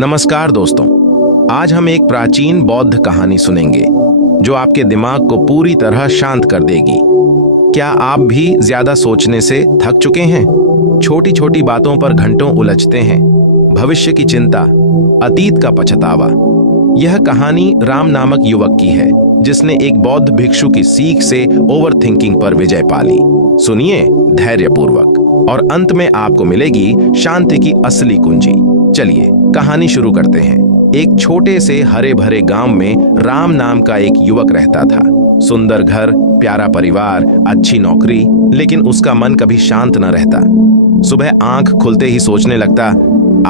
नमस्कार दोस्तों, आज हम एक प्राचीन बौद्ध कहानी सुनेंगे जो आपके दिमाग को पूरी तरह शांत कर देगी। क्या आप भी ज्यादा सोचने से थक चुके हैं? छोटी छोटी बातों पर घंटों उलझते हैं, भविष्य की चिंता, अतीत का पछतावा। यह कहानी राम नामक युवक की है जिसने एक बौद्ध भिक्षु की सीख से ओवर थिंकिंग पर विजय पा ली। सुनिए धैर्यपूर्वक और अंत में आपको मिलेगी शांति की असली कुंजी। चलिए कहानी शुरू करते हैं। एक छोटे से हरे भरे गांव में राम नाम का एक युवक रहता था। सुंदर घर, प्यारा परिवार, अच्छी नौकरी, लेकिन उसका मन कभी शांत न रहता। सुबह आंख खुलते ही सोचने लगता,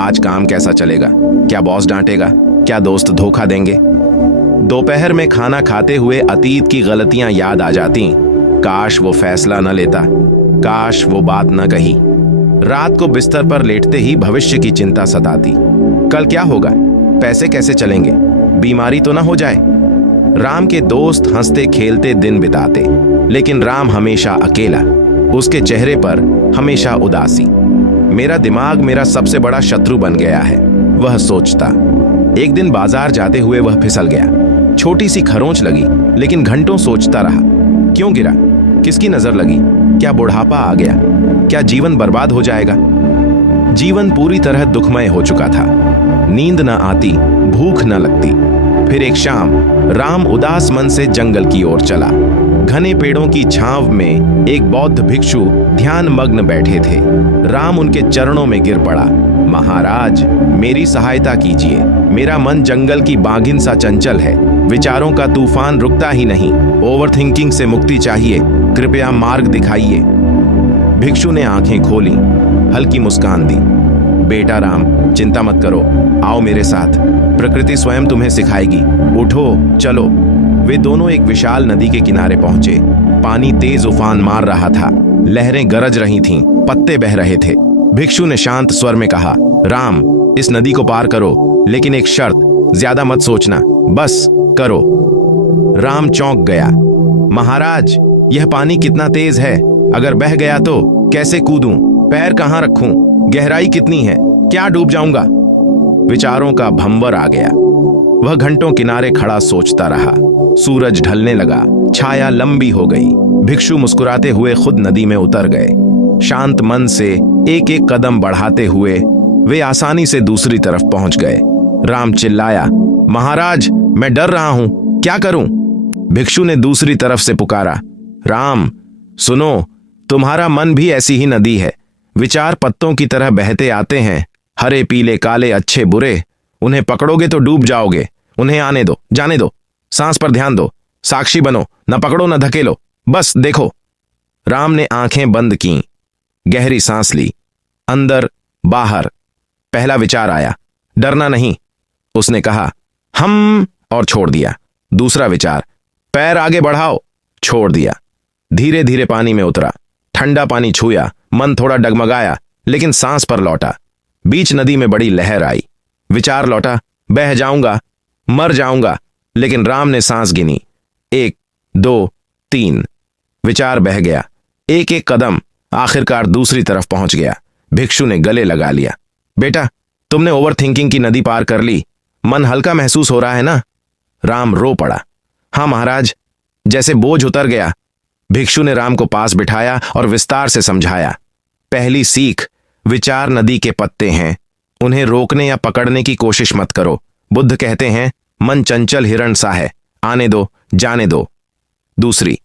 आज काम कैसा चलेगा? क्या बॉस डांटेगा? क्या दोस्त धोखा देंगे? दोपहर में खाना खाते हुए अतीत की गलतियां याद आ जाती। काश वो फैसला न लेता, काश वो बात न कही। रात को बिस्तर पर लेटते ही भविष्य की चिंता सताती। कल क्या होगा? पैसे कैसे चलेंगे? बीमारी तो ना हो जाए? राम के दोस्त हंसते खेलते दिन बिताते, लेकिन राम हमेशा अकेला, उसके चेहरे पर हमेशा उदासी। मेरा दिमाग मेरा सबसे बड़ा शत्रु बन गया है, वह सोचता। एक दिन बाजार जाते हुए वह फिसल गया। छोटी सी खरोंच लगी, लेकिन घंटों सोचता रहा। क्यों गिरा? किसकी नजर लगी? क्या बुढ़ापा आ गया? क्या जीवन बर्बाद हो जाएगा? जीवन पूरी तरह दुखमय हो चुका था। नींद न आती, भूख न लगती। फिर एक शाम राम उदास मन से जंगल की ओर चला। घने पेड़ों की छांव में एक बौद्ध भिक्षु ध्यान मग्न बैठे थे। राम उनके चरणों में गिर पड़ा। महाराज, मेरी सहायता कीजिए। मेरा मन जंगल की बाघिन सा चंचल है। विचारों का तूफान रुकता ही नहीं। ओवर थिंकिंग से मुक्ति चाहिए, कृपया मार्ग दिखाइए। भिक्षु ने आंखें खोली, हल्की मुस्कान दी। बेटा राम, चिंता मत करो, आओ मेरे साथ। प्रकृति स्वयं तुम्हें सिखाएगी। उठो, चलो। वे दोनों एक विशाल नदी के किनारे पहुंचे। पानी तेज उफान मार रहा था, लहरें गरज रही थीं, पत्ते बह रहे थे। भिक्षु ने शांत स्वर में कहा, राम, इस नदी को पार करो, लेकिन एक शर्त, ज्यादा मत सोचना, बस करो। राम चौंक गया। महाराज, यह पानी कितना तेज है? अगर बह गया तो कैसे कूदूं? पैर कहां रखूं? गहराई कितनी है? क्या डूब जाऊंगा? विचारों का भंवर आ गया। वह घंटों किनारे खड़ा सोचता रहा। सूरज ढलने लगा, छाया लंबी हो गई। भिक्षु मुस्कुराते हुए खुद नदी में उतर गए। शांत मन से एक एक कदम बढ़ाते हुए वे आसानी से दूसरी तरफ पहुंच गए। राम चिल्लाया, महाराज, मैं डर रहा हूं, क्या करूं? भिक्षु ने दूसरी तरफ से पुकारा, राम सुनो, तुम्हारा मन भी ऐसी ही नदी है। विचार पत्तों की तरह बहते आते हैं, हरे पीले काले अच्छे बुरे। उन्हें पकड़ोगे तो डूब जाओगे। उन्हें आने दो, जाने दो। सांस पर ध्यान दो, साक्षी बनो, न पकड़ो न धकेलो, बस देखो। राम ने आंखें बंद कीं, गहरी सांस ली। अंदर बाहर पहला विचार आया, डरना नहीं। उसने कहा, हम, और छोड़ दिया। दूसरा विचार, पैर आगे बढ़ाओ, छोड़ दिया। धीरे धीरे पानी में उतरा। ठंडा पानी छूया, मन थोड़ा डगमगाया, लेकिन सांस पर लौटा। बीच नदी में बड़ी लहर आई। विचार लौटा, बह जाऊंगा, मर जाऊंगा। लेकिन राम ने सांस गिनी, 1, 2, 3। विचार बह गया। एक एक कदम, आखिरकार दूसरी तरफ पहुंच गया। भिक्षु ने गले लगा लिया, बेटा, तुमने ओवर थिंकिंग की नदी पार कर ली। मन हल्का महसूस हो रहा है ना? राम रो पड़ा। हाँ महाराज, जैसे बोझ उतर गया। भिक्षु ने राम को पास बिठाया और विस्तार से समझाया। पहली सीख, विचार नदी के पत्ते हैं, उन्हें रोकने या पकड़ने की कोशिश मत करो। बुद्ध कहते हैं, मन चंचल हिरण सा है, आने दो, जाने दो। दूसरी,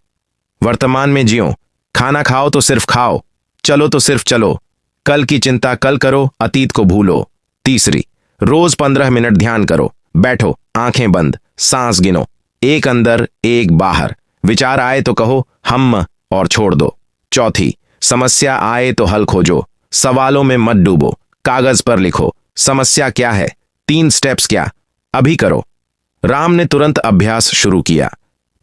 वर्तमान में जियो। खाना खाओ तो सिर्फ खाओ, चलो तो सिर्फ चलो। कल की चिंता कल करो, अतीत को भूलो। तीसरी, रोज 15 मिनट ध्यान करो। बैठो, आंखें बंद, सांस गिनो, एक अंदर एक बाहर। विचार आए तो कहो हम, और छोड़ दो। चौथी, समस्या आए तो हल खोजो। सवालों में मत डूबो, कागज पर लिखो, समस्या क्या है, 3 स्टेप्स क्या, अभी करो। राम ने तुरंत अभ्यास शुरू किया।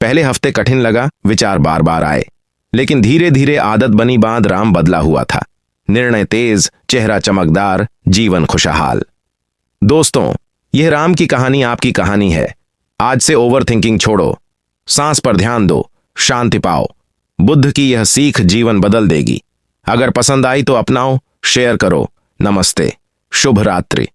पहले हफ्ते कठिन लगा, विचार बार बार आए, लेकिन धीरे धीरे आदत बनी बांध राम बदला हुआ था। निर्णय तेज, चेहरा चमकदार, जीवन खुशहाल। दोस्तों, यह राम की कहानी आपकी कहानी है। आज से ओवर थिंकिंग छोड़ो, सांस पर ध्यान दो, शांति पाओ। बुद्ध की यह सीख जीवन बदल देगी। अगर पसंद आई तो अपनाओ, शेयर करो। नमस्ते, शुभ रात्रि।